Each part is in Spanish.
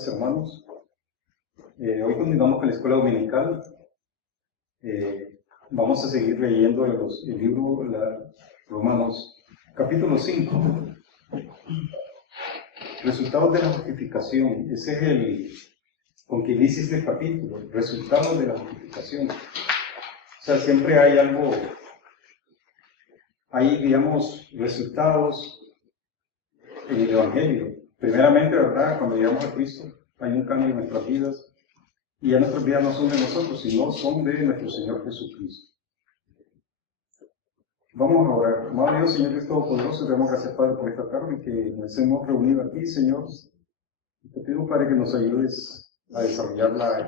tardes, hermanos. Hoy continuamos con la escuela dominical. Vamos a seguir leyendo el libro Romanos, capítulo 5. Resultados de la justificación. Ese es el con que inicia este capítulo. Resultados de la justificación. O sea, siempre hay algo, hay, digamos, resultados en el Evangelio. Primeramente, ¿verdad? Cuando llegamos a Cristo, hay un cambio en nuestras vidas. Y ya nuestras vidas no son de nosotros, sino son de nuestro Señor Jesucristo. Vamos a orar. Amado Dios, Señor Dios Todopoderoso, te damos gracias, Padre, por esta tarde que nos hemos reunido aquí, Señor. Te pido, Padre, que nos ayudes a desarrollar la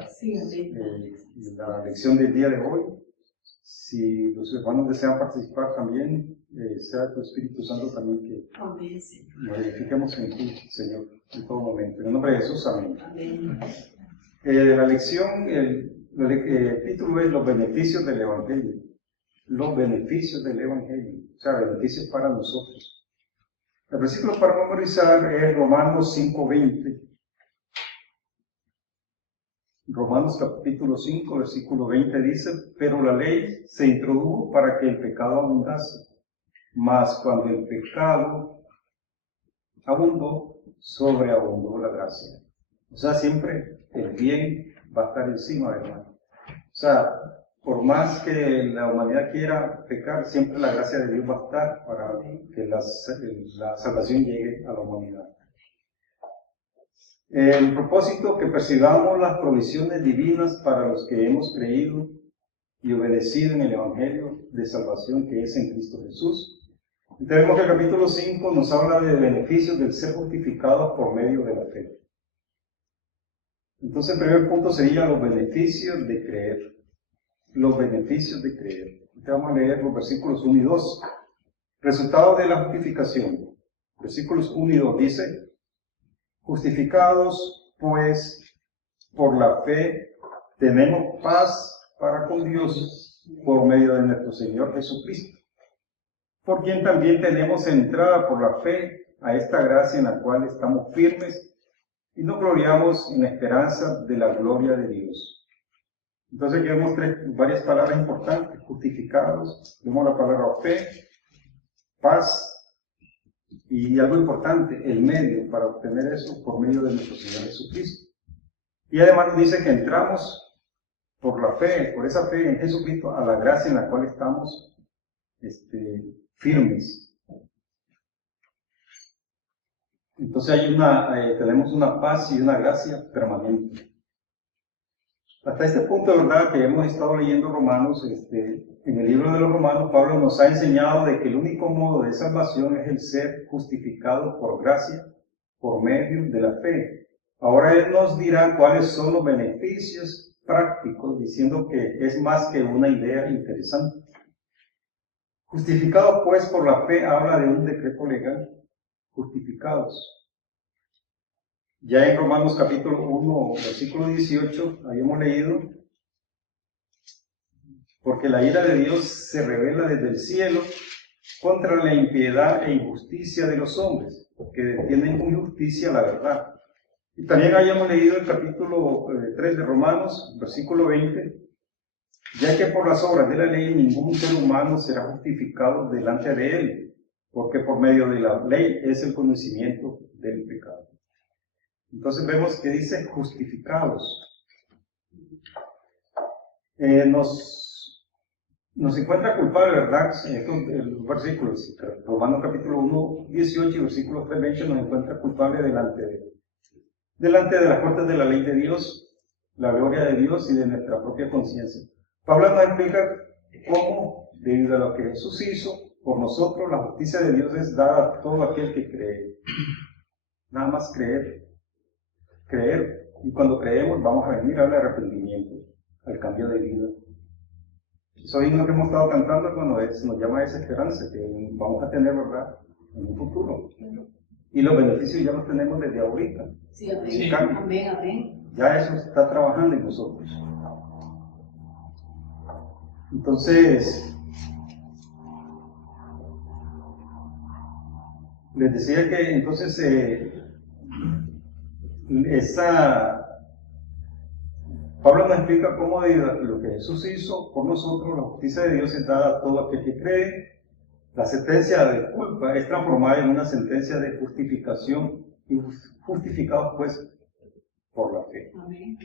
lección del día de hoy. Si los hermanos desean participar también, sea tu Espíritu Santo también que nos edifiquemos en ti, Señor, en todo momento. En el nombre de Jesús, amén. Amén. La lección, el título es Los beneficios del Evangelio. Los beneficios del Evangelio, o sea, beneficios para nosotros. El versículo para memorizar es Romanos 5:20. Romanos capítulo 5, versículo 20 dice: pero la ley se introdujo para que el pecado abundase, mas cuando el pecado abundó, sobreabundó la gracia. O sea, siempre el bien va a estar encima del mal. O sea, por más que la humanidad quiera pecar, siempre la gracia de Dios va a estar para que la salvación llegue a la humanidad. El propósito, que percibamos las provisiones divinas para los que hemos creído y obedecido en el Evangelio de salvación que es en Cristo Jesús. Entonces vemos que el capítulo 5 nos habla de beneficios del ser justificados por medio de la fe. Entonces el primer punto sería los beneficios de creer. Los beneficios de creer. Entonces vamos a leer los versículos 1 y 2. Resultados de la justificación. Versículos 1 y 2 dice: justificados, pues, por la fe, tenemos paz para con Dios por medio de nuestro Señor Jesucristo, por quien también tenemos entrada por la fe a esta gracia en la cual estamos firmes y nos gloriamos en la esperanza de la gloria de Dios. Entonces aquí vemos varias palabras importantes: justificados, vemos la palabra fe, paz, y algo importante, el medio para obtener eso por medio de nuestro Señor Jesucristo. Y además nos dice que entramos por la fe, por esa fe en Jesucristo, a la gracia en la cual estamos firmes. Entonces tenemos una paz y una gracia permanente. Hasta este punto, ¿verdad?, que hemos estado leyendo Romanos, en el libro de los Romanos, Pablo nos ha enseñado de que el único modo de salvación es el ser justificado por gracia, por medio de la fe. Ahora él nos dirá cuáles son los beneficios prácticos, diciendo que es más que una idea interesante. Justificados, pues, por la fe, habla de un decreto legal. Justificados. Ya en Romanos capítulo 1, versículo 18, habíamos leído: porque la ira de Dios se revela desde el cielo contra la impiedad e injusticia de los hombres, que detienen con injusticia la verdad. Y también habíamos leído el capítulo 3 de Romanos, versículo 20, ya que por las obras de la ley ningún ser humano será justificado delante de él, porque por medio de la ley es el conocimiento del pecado. Entonces vemos que dice justificados. Nos encuentra culpable, ¿verdad? Los versículos, Romanos capítulo 1, 18 y versículo 3, 20, nos encuentra culpable delante de las puertas de la ley de Dios, la gloria de Dios y de nuestra propia conciencia. Pablo nos explica cómo, debido a lo que Jesús hizo por nosotros, la justicia de Dios es dada a todo aquel que cree. Nada más creer. Y cuando creemos vamos a venir al arrepentimiento, al cambio de vida. Eso es lo que hemos estado cantando cuando nos llama a esa esperanza que vamos a tener, ¿verdad?, en un futuro. Y los beneficios ya los tenemos desde ahorita. Sí, amén, amén. Ya eso está trabajando en nosotros. Entonces, les decía que entonces Pablo nos explica cómo lo que Jesús hizo por nosotros, la justicia de Dios es dada a todo aquel que cree. La sentencia de culpa es transformada en una sentencia de justificación y justificados pues por la fe. Amén.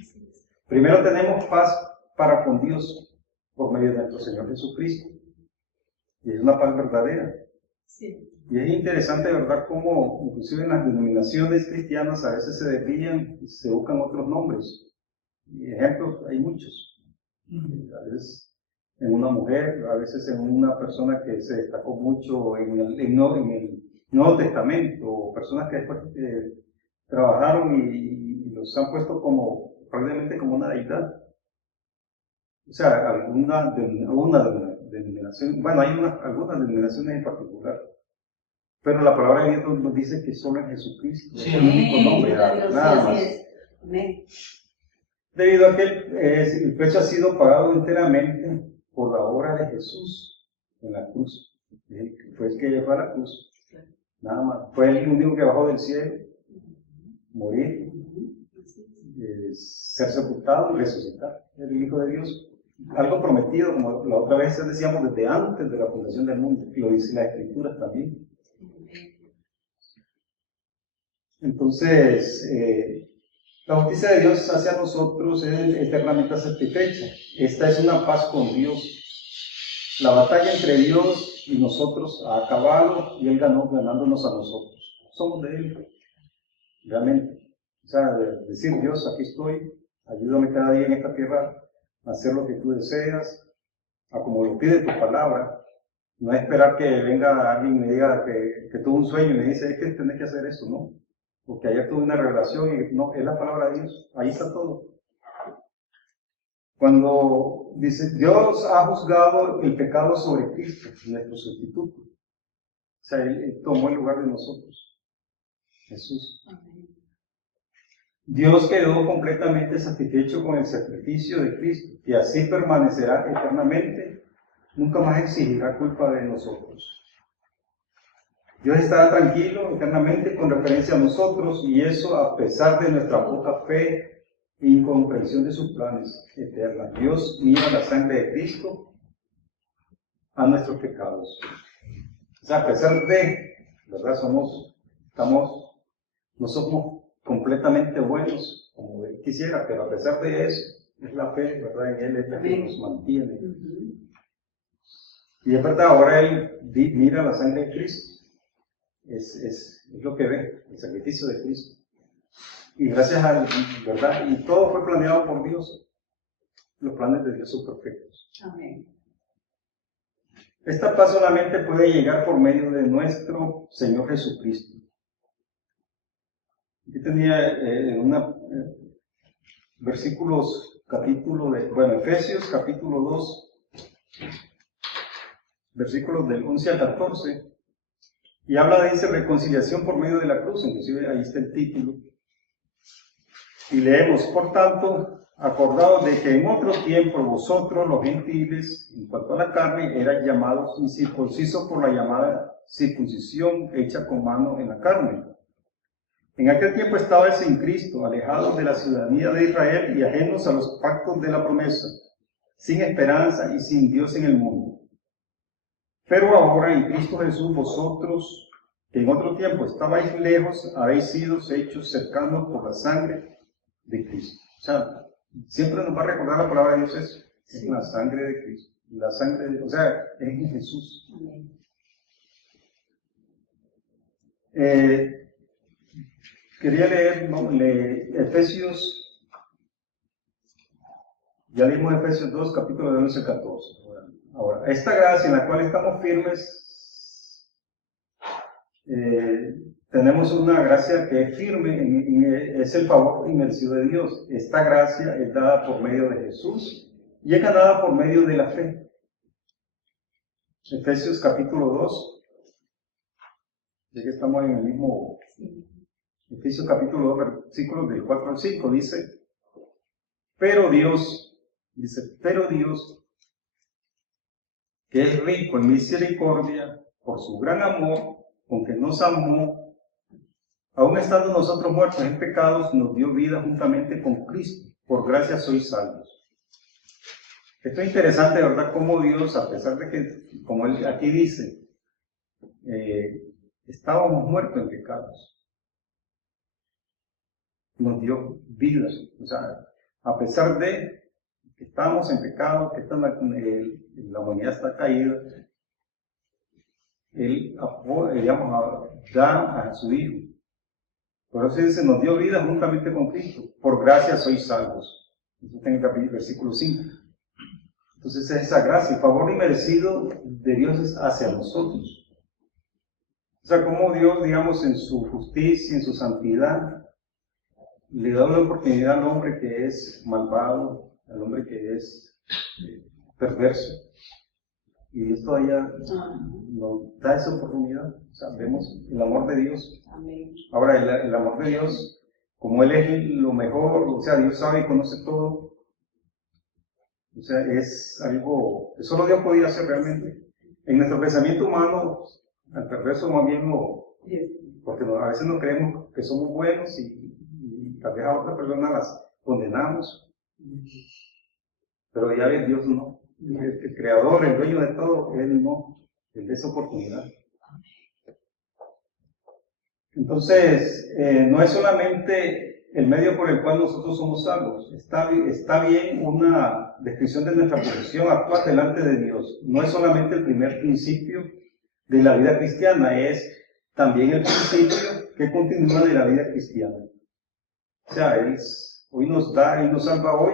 Primero tenemos paz para con Dios por medio de nuestro Señor Jesucristo. Y es una paz verdadera. Sí. Y es interesante, ¿verdad?, cómo inclusive en las denominaciones cristianas a veces se desvían y se buscan otros nombres. Y ejemplos hay muchos. A veces en una mujer, a veces en una persona que se destacó mucho en el Nuevo Testamento, o personas que después trabajaron y los han puesto como, probablemente como una deidad. O sea, alguna denominación, bueno, hay algunas denominaciones en particular, pero la palabra de Dios nos dice que solo en Jesucristo es el único nombre, nada más. Amén. Debido a que el precio ha sido pagado enteramente por la obra de Jesús en la cruz. Fue el que llevó a la cruz, nada más. Fue el único que bajó del cielo, morir, ser sepultado y resucitar. El Hijo de Dios. Algo prometido, como la otra vez decíamos, desde antes de la fundación del mundo. Lo dice la Escritura también. Entonces, la justicia de Dios hacia nosotros es eternamente satisfecha. Esta es una paz con Dios. La batalla entre Dios y nosotros ha acabado y Él ganó ganándonos a nosotros. Somos de Él, realmente. O sea, decir, Dios, aquí estoy, ayúdame cada día en esta tierra a hacer lo que tú deseas, a como lo pide tu palabra. No esperar que venga alguien y me diga que tuvo un sueño y me dice, es que tenés que hacer esto, ¿no? Porque ayer tuve una revelación y no, es la palabra de Dios, ahí está todo. Cuando dice, Dios ha juzgado el pecado sobre Cristo, nuestro sustituto. O sea, Él tomó el lugar de nosotros, Jesús. Dios quedó completamente satisfecho con el sacrificio de Cristo y así permanecerá eternamente, nunca más exigirá culpa de nosotros. Dios estará tranquilo eternamente con referencia a nosotros y eso a pesar de nuestra poca fe e incomprensión de sus planes eternos. Dios mira la sangre de Cristo a nuestros pecados. O sea, a pesar de, ¿verdad? No somos completamente buenos como Él quisiera, pero a pesar de eso, es la fe, ¿verdad? En Él es la que nos mantiene. Y es verdad, ahora Él mira la sangre de Cristo. Es lo que ve, el sacrificio de Cristo. Y gracias a Él, ¿verdad? Y todo fue planeado por Dios. Los planes de Dios son perfectos. Amén. Esta paz solamente puede llegar por medio de nuestro Señor Jesucristo. Aquí tenía versículos, Efesios capítulo 2, versículos del 11 al 14. Y dice, reconciliación por medio de la cruz, inclusive ahí está el título. Y leemos, por tanto, acordaos de que en otro tiempo vosotros, los gentiles, en cuanto a la carne, eran llamados incircuncisos por la llamada circuncisión hecha con mano en la carne. En aquel tiempo estabais en Cristo, alejados de la ciudadanía de Israel y ajenos a los pactos de la promesa, sin esperanza y sin Dios en el mundo. Pero ahora en Cristo Jesús vosotros, que en otro tiempo estabais lejos, habéis sido hechos cercanos por la sangre de Cristo. O sea, siempre nos va a recordar la palabra de Dios eso. Sí. Es la sangre de Cristo. La sangre o sea, es en Jesús. Quería leer Efesios, ya leímos Efesios 2, capítulo de 11 al 14. Ahora, esta gracia en la cual estamos firmes, tenemos una gracia que es firme, es el favor inmerecido de Dios. Esta gracia es dada por medio de Jesús y es ganada por medio de la fe. Efesios capítulo 2, ya que estamos en el mismo, Efesios capítulo 2, versículos del 4 al 5, dice, pero Dios, que es rico en misericordia, por su gran amor, con que nos amó, aun estando nosotros muertos en pecados, nos dio vida juntamente con Cristo. Por gracia sois salvos. Esto es interesante, ¿verdad? Cómo Dios, a pesar de que, como él aquí dice, estábamos muertos en pecados, nos dio vida. O sea, a pesar de que estábamos en pecado, que la humanidad está caída, Él da a su Hijo. Por eso dice, nos dio vida juntamente con Cristo. Por gracia sois salvos. Eso está en el versículo 5. Entonces esa gracia, el favor inmerecido de Dios es hacia nosotros. O sea, como Dios, digamos, en su justicia, en su santidad, le da una oportunidad al hombre que es malvado, al hombre que es perverso. Y Dios todavía nos da esa oportunidad. O sea, vemos el amor de Dios. Amén. Ahora, el amor de Dios, como Él es lo mejor, o sea, Dios sabe y conoce todo. O sea, es algo que solo Dios podía hacer realmente. En nuestro pensamiento humano, al perverso más bien porque a veces no creemos que somos buenos y tal vez a otras personas las condenamos. Pero ya ves, Dios no. El creador, el dueño de todo, Él no. Él da esa oportunidad. Entonces, no es solamente el medio por el cual nosotros somos salvos. Está bien una descripción de nuestra posición actual delante de Dios. No es solamente el primer principio de la vida cristiana, es también el principio que continúa de la vida cristiana. O sea, Él hoy nos da, Él nos salva hoy,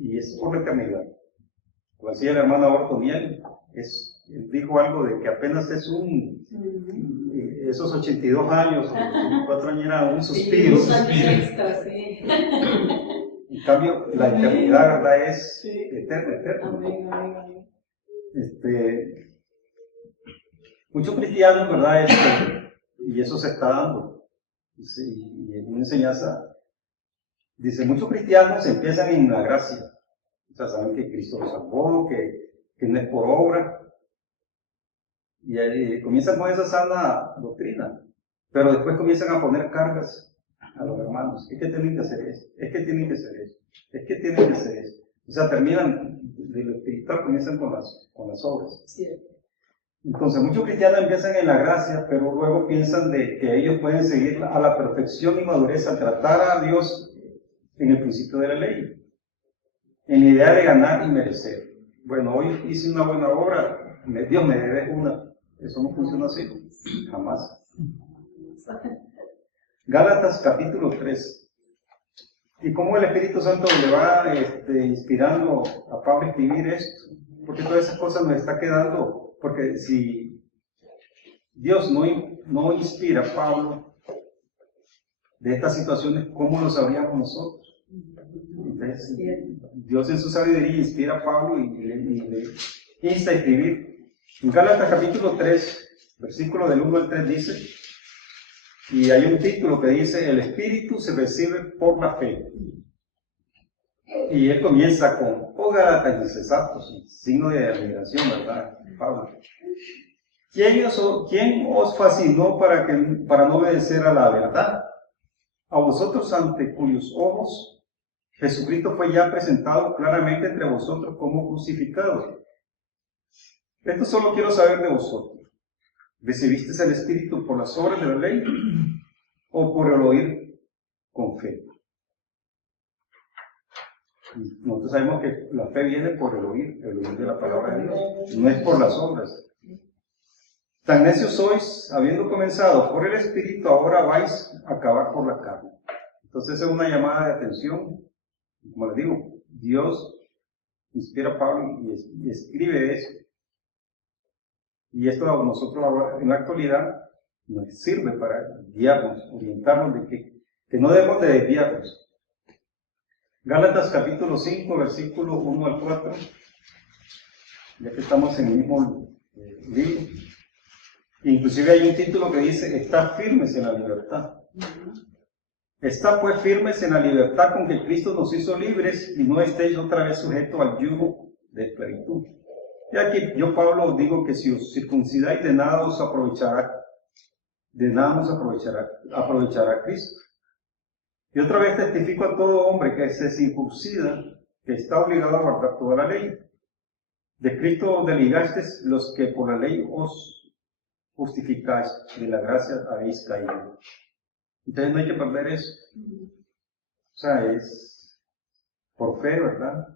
y es por la eternidad. Como decía la hermana Ortoniel, él dijo algo de que apenas es esos 82 años, o 84 años era un suspiro. Extra, sí. En cambio, la eternidad, ¿verdad? Es eterna. Amén, amén, amén. Muchos cristianos, ¿verdad? Y eso se está dando. Y en una enseñanza, dice, muchos cristianos empiezan en la gracia. O sea, saben que Cristo los salvó, que no es por obra. Y comienzan con esa sana doctrina. Pero después comienzan a poner cargas a los hermanos. Es que tienen que hacer eso. Es que tienen que hacer eso. Es que tienen que hacer eso. O sea, terminan de lo espiritual, comienzan con las obras. Cierto. Entonces, muchos cristianos empiezan en la gracia, pero luego piensan de que ellos pueden seguir a la perfección y madurez al tratar a Dios en el principio de la ley. En la idea de ganar y merecer. Bueno, hoy hice una buena obra, Dios me debe una. Eso no funciona así, jamás. Gálatas capítulo 3. ¿Y cómo el Espíritu Santo le va inspirando a Pablo a escribir esto? Porque todas esas cosas nos está quedando. Porque si Dios no inspira a Pablo de estas situaciones, ¿cómo lo sabríamos nosotros? Entonces, Dios en su sabiduría inspira a Pablo y le insta a escribir. En Gálatas capítulo 3, versículo del 1 al 3 dice, y hay un título que dice, el Espíritu se recibe por la fe. Y él comienza con, oh Gálatas insensatos, signo de admiración, ¿verdad, Pablo? ¿Quién os fascinó para no obedecer a la verdad? A vosotros ante cuyos ojos Jesucristo fue ya presentado claramente entre vosotros como crucificado. Esto solo quiero saber de vosotros. ¿Recibisteis el Espíritu por las obras de la ley o por el oír con fe? Nosotros sabemos que la fe viene por el oír de la palabra de Dios, no es por las obras. Tan necios sois, habiendo comenzado por el Espíritu, ahora vais a acabar por la carne. Entonces es una llamada de atención. Como les digo, Dios inspira a Pablo y escribe eso. Y esto a nosotros en la actualidad nos sirve para guiarnos, orientarnos de que no debemos de desviarnos. Gálatas capítulo 5, versículo 1 al 4, ya que estamos en el mismo libro. Inclusive hay un título que dice, está firmes en la libertad. Está pues firmes en la libertad con que Cristo nos hizo libres y no estéis otra vez sujetos al yugo de esclavitud. Y aquí yo, Pablo, os digo que si os circuncidáis de nada os aprovechará, de nada nos aprovechará a Cristo. Y otra vez testifico a todo hombre que se circuncida, que está obligado a guardar toda la ley. De Cristo os desligasteis los que por la ley os justificáis, de la gracia habéis caído. Entonces no hay que perder eso. O sea, es por fe, ¿verdad?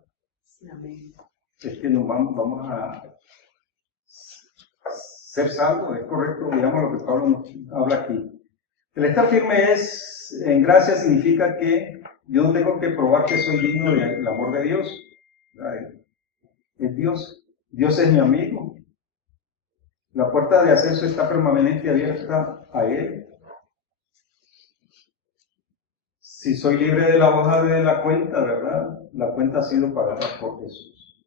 Sí, amén. Es que nos vamos a ser salvos, es correcto, digamos lo que Pablo nos habla aquí. El estar firme en gracia significa que yo no tengo que probar que soy digno del amor de Dios. Es Dios. Dios es mi amigo. La puerta de acceso está permanentemente abierta a Él. Si soy libre de la hoja de la cuenta, ¿verdad? La cuenta ha sido pagada por Jesús.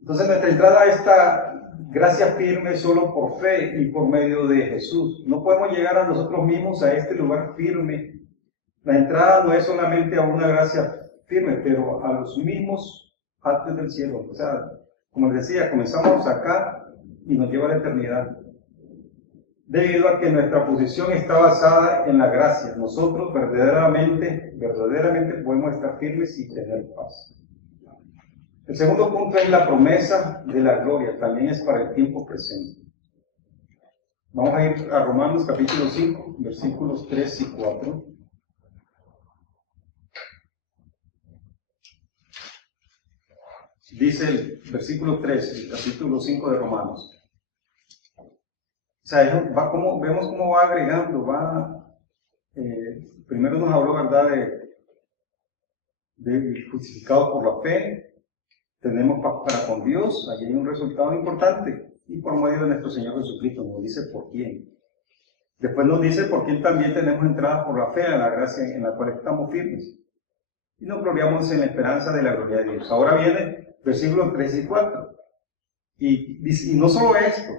Entonces nuestra entrada a esta gracia firme solo por fe y por medio de Jesús. No podemos llegar a nosotros mismos a este lugar firme. La entrada no es solamente a una gracia firme, pero a los mismos altos del cielo. O sea, como les decía, comenzamos acá y nos lleva a la eternidad. Debido a que nuestra posición está basada en la gracia, nosotros verdaderamente podemos estar firmes y tener paz. El segundo punto es la promesa de la gloria, también es para el tiempo presente. Vamos a ir a Romanos capítulo 5, versículos 3 y 4. Dice el versículo 3, el capítulo 5 de Romanos. O sea, vemos cómo va agregando, primero nos habló, ¿verdad?, de justificados por la fe, tenemos paz para con Dios, allí hay un resultado importante, y por medio de nuestro Señor Jesucristo, nos dice por quién. Después nos dice por quién también tenemos entrada por la fe a la gracia en la cual estamos firmes. Y nos gloriamos en la esperanza de la gloria de Dios. Ahora viene versículos 3 y 4. Y no solo esto,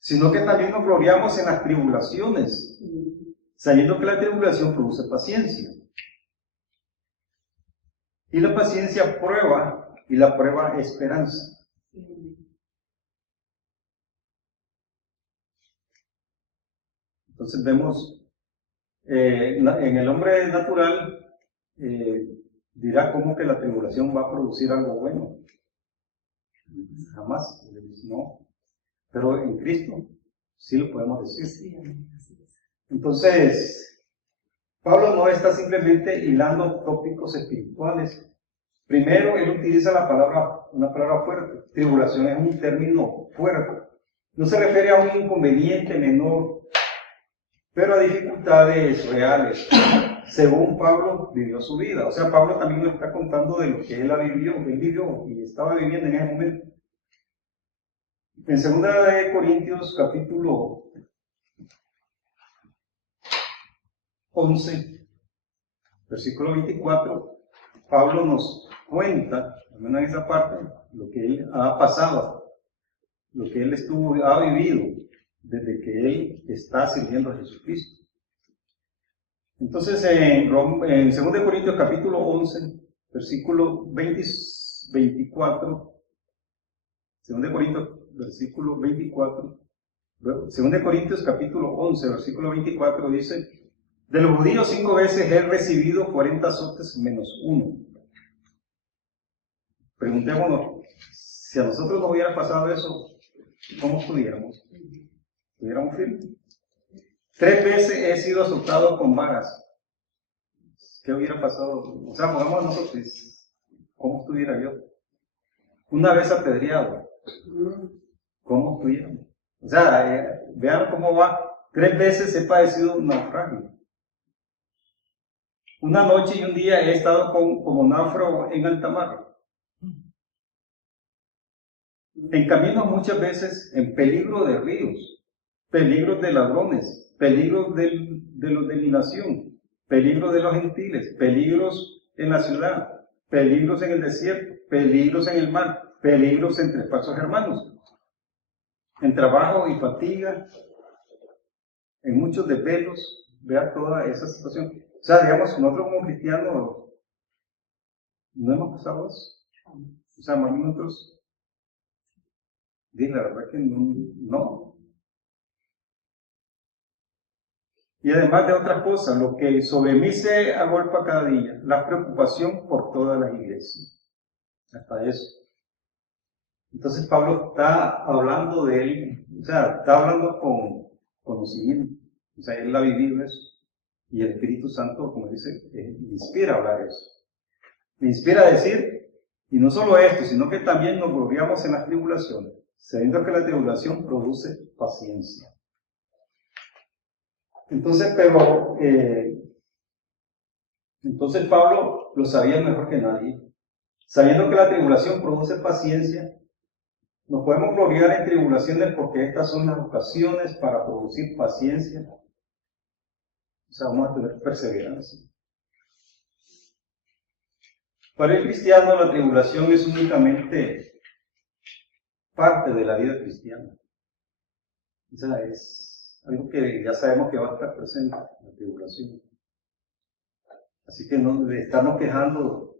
sino que también nos gloriamos en las tribulaciones, sabiendo que la tribulación produce paciencia. Y la paciencia prueba, y la prueba esperanza. Entonces vemos, en el hombre natural, dirá cómo que la tribulación va a producir algo bueno. Jamás, no. Pero en Cristo sí lo podemos decir. Entonces, Pablo no está simplemente hilando tópicos espirituales. Primero, él utiliza una palabra fuerte. Tribulación es un término fuerte. No se refiere a un inconveniente menor, pero a dificultades reales, según Pablo vivió su vida. O sea, Pablo también nos está contando de lo que él vivió y estaba viviendo en ese momento. En 2 Corintios capítulo 11, versículo 24, Pablo nos cuenta, al menos en esa parte, lo que él ha pasado, lo que él ha vivido desde que él está sirviendo a Jesucristo. Entonces, en 2 Corintios capítulo 11, versículo 24, 2 Corintios versículo 24, 2 Corintios capítulo 11, versículo 24 dice: de los judíos 5 veces he recibido 40 azotes menos uno. Preguntémonos, si a nosotros nos hubiera pasado eso, ¿cómo estuviéramos? ¿Estuviéramos firmes? 3 veces he sido azotado con varas. ¿Qué hubiera pasado? O sea, pongamos nosotros, ¿cómo estuviera yo? Una vez apedreado, ¿cómo estuviéramos? O sea, vean cómo va. 3 veces he padecido un naufragio. Una noche y un día he estado como náufrago en alta mar. En camino muchas veces en peligro de ríos, peligros de ladrones, peligros de los de mi nación, peligros de los gentiles, peligros en la ciudad, peligros en el desierto, peligros en el mar, peligros entre falsos hermanos, en trabajo y fatiga, en muchos desvelos. Vea toda esa situación. O sea, digamos, nosotros como cristianos no hemos pasado eso. O sea, más nosotros, la verdad que no. Y además de otras cosas, lo que sobre mí se agolpa cada día, la preocupación por todas las iglesias. Hasta eso. Entonces Pablo está hablando de él, o sea, está hablando con conocimiento. O sea, él ha vivido eso. Y el Espíritu Santo, como dice, me inspira a hablar eso. Me inspira a decir, y no solo esto, sino que también nos gloriamos en las tribulaciones, sabiendo que la tribulación produce paciencia. Entonces, entonces Pablo lo sabía mejor que nadie. Sabiendo que la tribulación produce paciencia, nos podemos gloriar en tribulaciones porque estas son las ocasiones para producir paciencia. O sea, vamos a tener perseverancia. Para el cristiano la tribulación es únicamente parte de la vida cristiana. O sea, es algo que ya sabemos que va a estar presente, la tribulación. Así que no de estarnos quejando,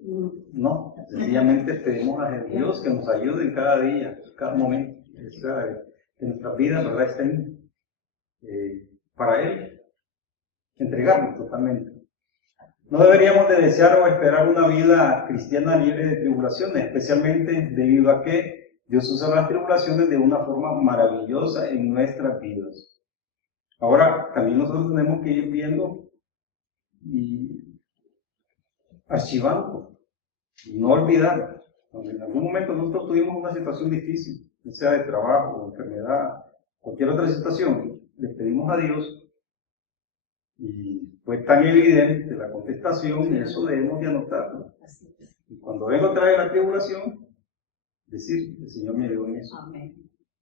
no, sencillamente pedimos a Dios que nos ayude en cada día, cada momento. O sea, que nuestras vidas, ¿verdad?, estén para Él, entregarnos totalmente. No deberíamos de desear o esperar una vida cristiana libre de tribulaciones, especialmente debido a que Dios usa las tribulaciones de una forma maravillosa en nuestras vidas. Ahora, también nosotros tenemos que ir viendo y archivando, y no olvidar. Cuando en algún momento nosotros tuvimos una situación difícil, sea de trabajo, enfermedad, cualquier otra situación, le pedimos a Dios y fue tan evidente la contestación, y eso debemos de anotarlo. Y cuando vengo trae la tribulación, decir, el Señor me ayudó en eso.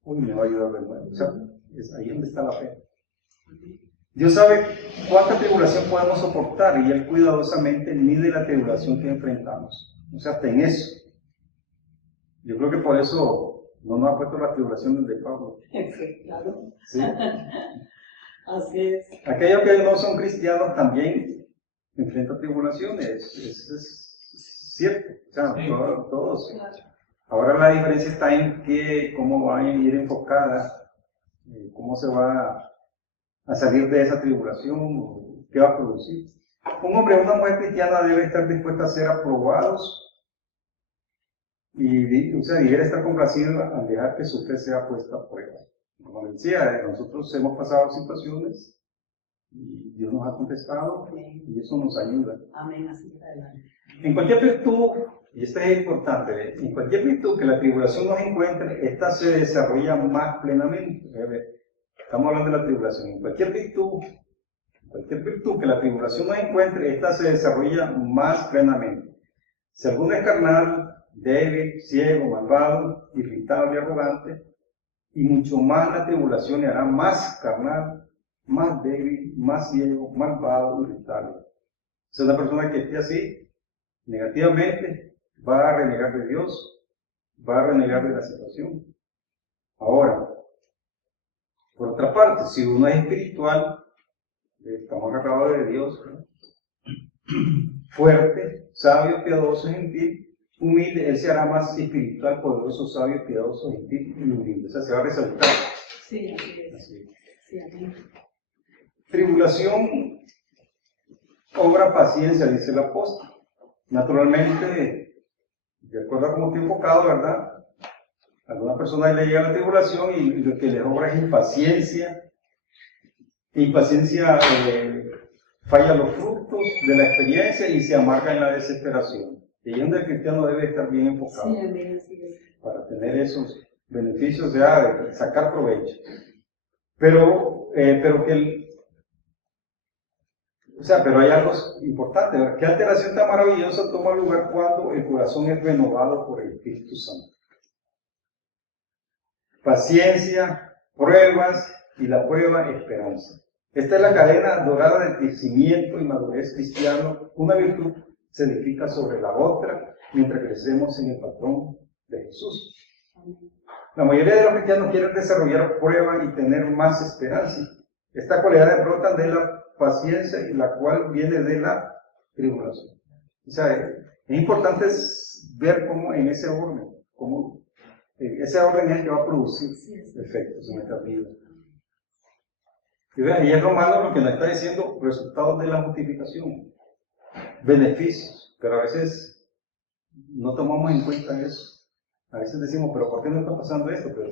Hoy me va a ayudar de nuevo. O sea, es ahí donde está la fe. Dios sabe cuánta tribulación podemos soportar y Él cuidadosamente mide la tribulación que enfrentamos. O sea, hasta en eso. Yo creo que por eso no nos ha puesto las tribulaciones de Pablo. Sí, claro. ¿Sí? Así es. Aquellos que no son cristianos también enfrentan tribulaciones. Es cierto. O sea, Sí. Todos. Claro. Ahora la diferencia está en cómo va a ir enfocada, cómo se va a salir de esa tribulación, qué va a producir. Un hombre o una mujer cristiana debe estar dispuesta a ser aprobados y debe estar complacido al dejar que su fe sea puesta a prueba. Como decía, nosotros hemos pasado situaciones y Dios nos ha contestado. Amén. Y eso nos ayuda. Amén, así que adelante. En cualquier virtud, y esto es importante, en cualquier virtud que la tribulación nos encuentre, esta se desarrolla más plenamente. Estamos hablando de la tribulación. En cualquier virtud que la tribulación nos encuentre, esta se desarrolla más plenamente. Si alguno es carnal, débil, ciego, malvado, irritable, arrogante, y mucho más la tribulación le hará más carnal, más débil, más ciego, malvado, irritable. O sea, una persona que esté así, negativamente, va a renegar de Dios, va a renegar de la situación. Ahora, por otra parte, si uno es espiritual, estamos agarrados de Dios, ¿no? Fuerte, sabio, piadoso, gentil, humilde, Él se hará más espiritual, poderoso, sabio, piadoso, gentil y humilde. O sea, se va a resaltar. Sí, así es. Así es. Sí, amén. Tribulación obra paciencia, dice el apóstol. Naturalmente, de acuerdo a cómo estoy enfocado, ¿verdad? A algunas personas le llega la tribulación y lo que les obra es impaciencia. Impaciencia falla los frutos de la experiencia y se amarga en la desesperación. Y ahí donde el cristiano debe estar bien enfocado. Sí, amén, así es. Para tener esos beneficios de sacar provecho. Pero hay algo importante, ¿verdad? ¿Qué alteración tan maravillosa toma lugar cuando el corazón es renovado por el Espíritu Santo? Paciencia, pruebas y la prueba, esperanza. Esta es la cadena dorada de crecimiento y madurez cristiano. Una virtud se edifica sobre la otra mientras crecemos en el patrón de Jesús. La mayoría de los cristianos quieren desarrollar prueba y tener más esperanza. Esta cualidad brotan de la paciencia y la cual viene de la tribulación. O sea, es importante ver cómo en ese orden, cómo ese orden es el que va a producir efectos en nuestra vida. Y vean, y es Romano lo que nos está diciendo resultados de la justificación, beneficios, pero a veces no tomamos en cuenta eso. A veces decimos, pero ¿por qué no está pasando esto? Pero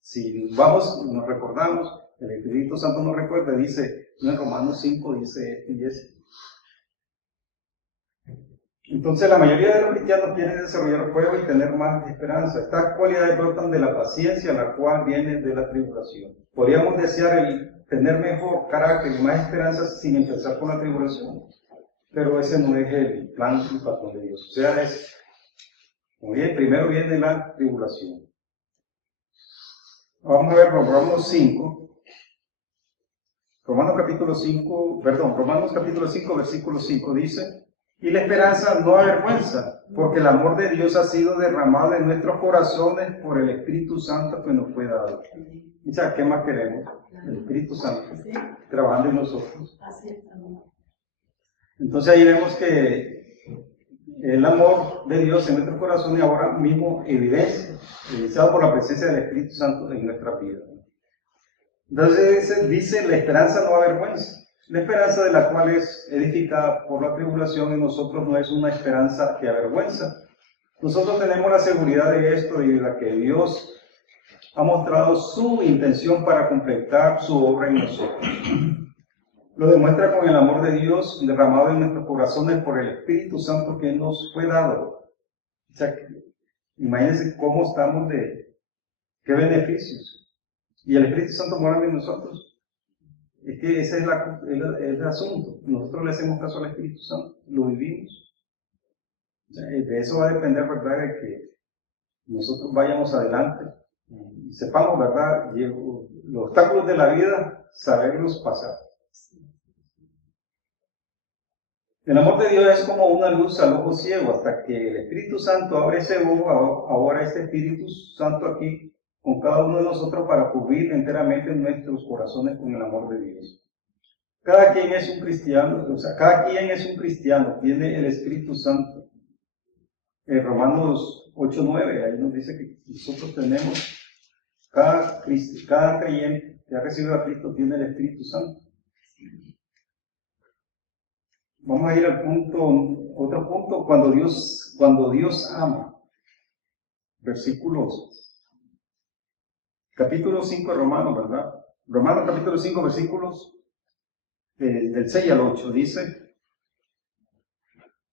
si vamos, nos recordamos, el Espíritu Santo nos recuerda, dice, en Romanos 5 dice esto y eso. Entonces la mayoría de los cristianos quieren desarrollar prueba y tener más esperanza. Estas cualidades brotan de la paciencia, la cual viene de la tribulación. Podríamos desear el tener mejor carácter y más esperanza sin empezar con la tribulación, pero ese no es el plan y patrón de Dios. O sea, como dije, primero viene la tribulación. Vamos a ver Romanos 5. Romanos capítulo 5, versículo 5 dice: y la esperanza no avergüenza, porque el amor de Dios ha sido derramado en nuestros corazones por el Espíritu Santo que nos fue dado. O sea, ¿qué más queremos? El Espíritu Santo trabajando en nosotros. Entonces ahí vemos que el amor de Dios en nuestros corazones ahora mismo evidenciado por la presencia del Espíritu Santo en nuestra vida. Entonces dice, la esperanza no avergüenza. La esperanza de la cual es edificada por la tribulación en nosotros no es una esperanza que avergüenza. Nosotros tenemos la seguridad de esto y de la que Dios ha mostrado su intención para completar su obra en nosotros. Lo demuestra con el amor de Dios derramado en nuestros corazones por el Espíritu Santo que nos fue dado. O sea, imagínense cómo estamos qué beneficios. Y el Espíritu Santo mora en nosotros. Es que ese es el asunto. Nosotros le hacemos caso al Espíritu Santo, lo vivimos. O sea, de eso va a depender, ¿verdad?, de que nosotros vayamos adelante y sepamos, ¿verdad?, los obstáculos de la vida, saberlos pasar. El amor de Dios es como una luz al ojo ciego, hasta que el Espíritu Santo abre ese ojo, ahora este Espíritu Santo aquí, con cada uno de nosotros para cubrir enteramente nuestros corazones con el amor de Dios. Cada quien es un cristiano, tiene el Espíritu Santo. En Romanos 8:9, ahí nos dice que nosotros tenemos, cada creyente que ha recibido a Cristo tiene el Espíritu Santo. Vamos a ir al otro punto, cuando Dios ama. Versículos. Capítulo 5 de Romanos, ¿verdad? Romanos capítulo 5, versículos del 6 al 8, dice: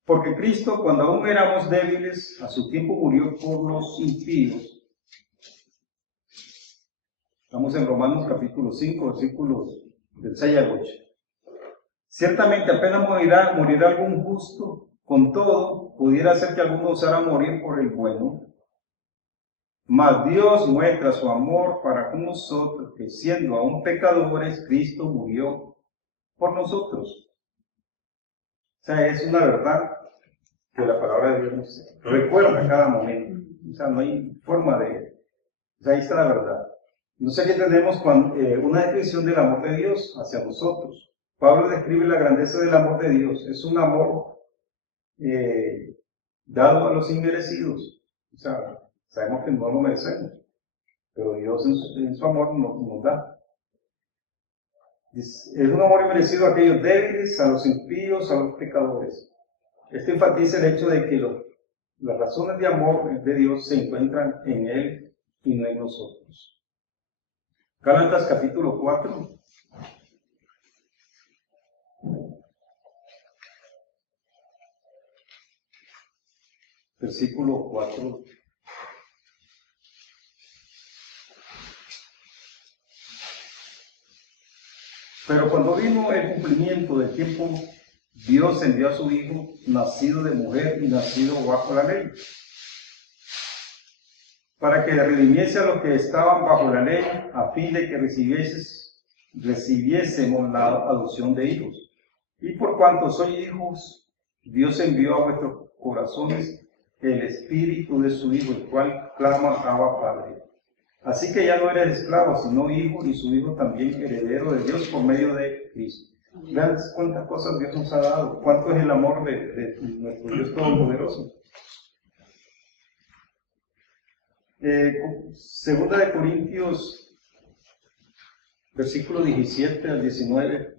porque Cristo, cuando aún éramos débiles, a su tiempo murió por los impíos. Estamos en Romanos capítulo 5, versículos del 6 al 8. Ciertamente apenas morirá algún justo, con todo, pudiera ser que alguno osara morir por el bueno. Mas Dios muestra su amor para con nosotros, que siendo aún pecadores, Cristo murió por nosotros. O sea, es una verdad que la palabra de Dios nos recuerda a cada momento. O sea, no hay forma o sea, ahí está la verdad. No sé qué tenemos una descripción del amor de Dios hacia nosotros. Pablo describe la grandeza del amor de Dios. Es un amor dado a los inmerecidos. O sea, sabemos que no lo merecemos, pero Dios en su amor nos da. Es un amor inmerecido a aquellos débiles, a los impíos, a los pecadores. Esto enfatiza el hecho de que las razones de amor de Dios se encuentran en Él y no en nosotros. Gálatas capítulo 4. Versículo 4. Pero cuando vino el cumplimiento del tiempo, Dios envió a su Hijo, nacido de mujer y nacido bajo la ley, para que redimiese a los que estaban bajo la ley, a fin de que recibiésemos la adopción de hijos. Y por cuanto sois hijos, Dios envió a vuestros corazones el Espíritu de su Hijo, el cual clama: Abba, Padre. Así que ya no eres esclavo, sino hijo, y su Hijo también heredero de Dios por medio de Cristo. Vean cuántas cosas Dios nos ha dado, cuánto es el amor de nuestro Dios Todopoderoso. Segunda de Corintios versículo 17 al 19.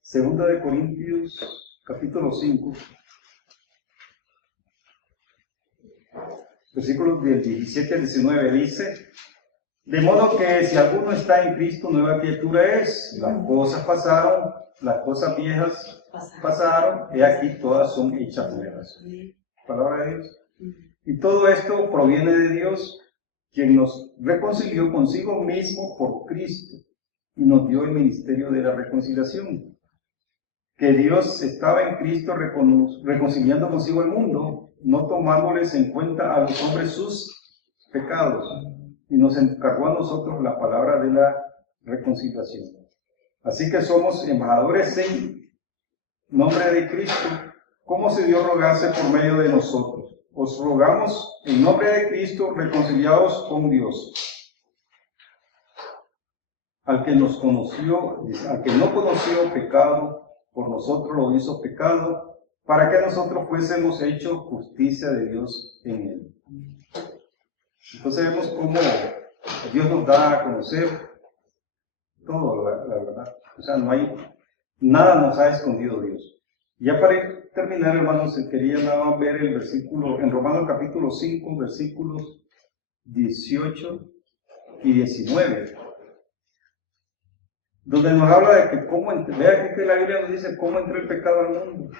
Segunda de Corintios, capítulo 5, versículos del 17 al 19 dice: de modo que si alguno está en Cristo, nueva criatura es. Las cosas pasaron, las cosas viejas pasaron, y aquí todas son hechas nuevas. Palabra de Dios. Y todo esto proviene de Dios, quien nos reconcilió consigo mismo por Cristo y nos dio el ministerio de la reconciliación. Que Dios estaba en Cristo reconciliando consigo el mundo, no tomándoles en cuenta a los hombres sus pecados, y nos encargó a nosotros la palabra de la reconciliación. Así que somos embajadores en nombre de Cristo, como si Dios rogase por medio de nosotros. Os rogamos en nombre de Cristo, reconciliados con Dios. Al que no conoció pecado, por nosotros lo hizo pecado, para que nosotros fuésemos hechos justicia de Dios en él. Entonces vemos cómo Dios nos da a conocer todo, la verdad. O sea, no hay, nada nos ha escondido Dios. Ya para terminar, hermanos, quería nada más ver el versículo, en Romanos capítulo 5, versículos 18 y 19. Donde nos habla de que cómo, vea que la Biblia nos dice cómo entró el pecado al mundo.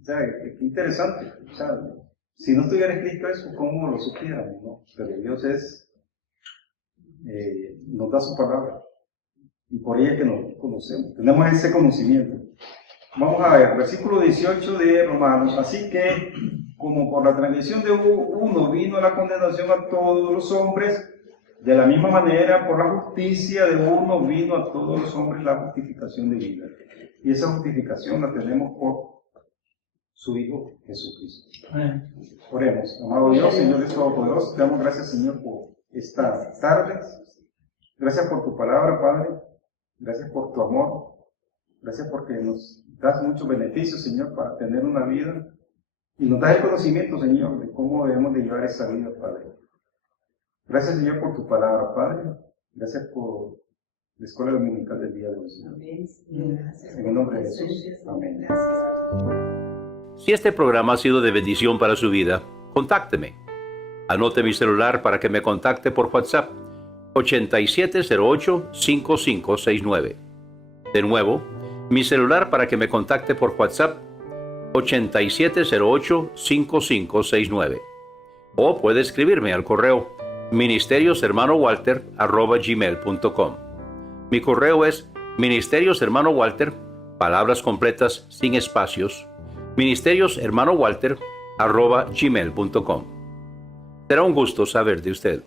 O sea, qué interesante. O sea, si no estuviera escrito eso, ¿cómo lo supiéramos? ¿No? Pero Dios nos da su palabra. Y por ella es que nos conocemos. Tenemos ese conocimiento. Vamos a ver, versículo 18 de Romanos. Así que, como por la transgresión de uno vino la condenación a todos los hombres, de la misma manera, por la justicia de uno vino a todos los hombres la justificación de vida. Y esa justificación la tenemos por su Hijo Jesucristo. Oremos. Amado Dios, Señor de Todopoderoso, te damos gracias, Señor, por esta tarde. Gracias por tu palabra, Padre. Gracias por tu amor. Gracias porque nos das muchos beneficios, Señor, para tener una vida. Y nos das el conocimiento, Señor, de cómo debemos de llevar esa vida, Padre. Gracias, Señor, por tu palabra, Padre. Gracias por la escuela dominical del día de hoy, Señor. En el nombre de Jesús. Amén. Si este programa ha sido de bendición para su vida, contácteme. Anote mi celular para que me contacte por WhatsApp: 8708-5569. De nuevo, mi celular para que me contacte por WhatsApp: 8708-5569. O puede escribirme al correo ministerioshermanowalter@gmail.com. Mi correo es ministerioshermanowalter, palabras completas sin espacios, ministerioshermanowalter@gmail.com. Será un gusto saber de usted.